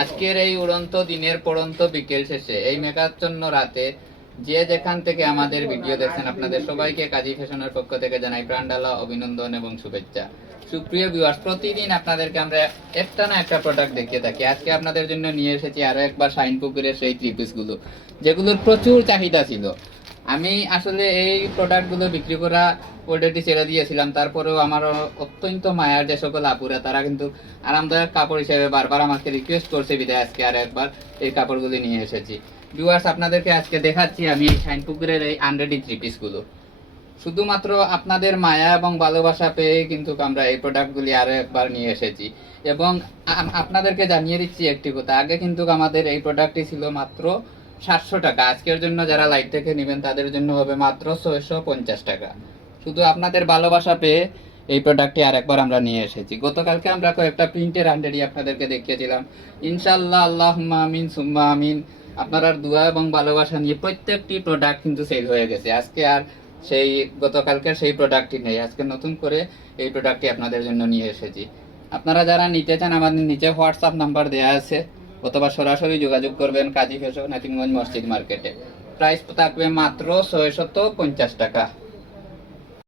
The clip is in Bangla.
আজকের এই উড়ন্ত দিনের পড়ন্ত বিকেল শেষে এই মেঘাচ্ছন্ন রাতে যে যেখান থেকে আমাদের ভিডিও দেখছেন আপনাদের সবাইকে কাজী ফ্যাশনের পক্ষ থেকে জানাই প্রাণঢালা অভিনন্দন এবং শুভেচ্ছা। সুপ্রিয় ভিউয়ার্স, প্রতিদিন আপনাদেরকে আমরা একটা না একটা প্রোডাক্ট দেখিয়ে থাকি। আজকে আপনাদের জন্য নিয়ে এসেছি আরো একবার শাইন পুকুরের সেই থ্রি পিস গুলো, যেগুলোর প্রচুর চাহিদা ছিল। আমি আসলে এই প্রোডাক্টগুলো বিক্রি করা অলরেডি ছেড়ে দিয়েছিলাম, তারপরেও আমার অত্যন্ত মায়ার যে সকল আপুরা তারা কিন্তু আরামদায়ক কাপড় হিসেবে বারবার আমাকে রিকোয়েস্ট করছে, বিধায় আজকে আর একবার এই কাপড়গুলি নিয়ে এসেছি। ভিউয়ার্স, আপনাদেরকে আজকে দেখাচ্ছি আমি এই শাইন পুকুরের এই আনরেডি থ্রি পিসগুলো। শুধুমাত্র আপনাদের মায়া এবং ভালোবাসা পেয়ে কিন্তু আমরা এই প্রোডাক্টগুলি আরো একবার নিয়ে এসেছি। এবং আপনাদেরকে জানিয়ে দিচ্ছি একটি কথা, আগে কিন্তু আমাদের এই প্রোডাক্টটি ছিল মাত্র 700 টাকা। আজকের জন্য যারা লাইভ থেকে নেবেন তাদের জন্য হবে মাত্র 650 টাকা। শুধু আপনাদের ভালোবাসা পেয়ে এই প্রোডাক্টটি আর একবার আমরা নিয়ে এসেছি। গতকালকে আমরা কয়েকটা প্রিন্টের আন্ডারি আপনাদেরকে দেখিয়েছিলাম। ইনশাআল্লাহ, আল্লাহুম্মা আমিন সুম্মা আমিন, আপনার দোয়া এবং ভালোবাসা নিয়ে প্রত্যেকটি প্রোডাক্ট কিন্তু সেল হয়ে গেছে। আজকে আর সেই গতকালকের সেই প্রোডাক্টটি নেই, আজকে নতুন করে এই প্রোডাক্টটি আপনাদের জন্য নিয়ে এসেছি। আপনারা যারা নিতে চান আমাদের নিচে হোয়াটসঅ্যাপ নাম্বার দেওয়া আছে, অথবা সরাসরি যোগাযোগ করবেন কাজী ফ্যাশন নাতিমগঞ্জ মসজিদ মার্কেটে। প্রাইস থাকবে মাত্র 650 টাকা।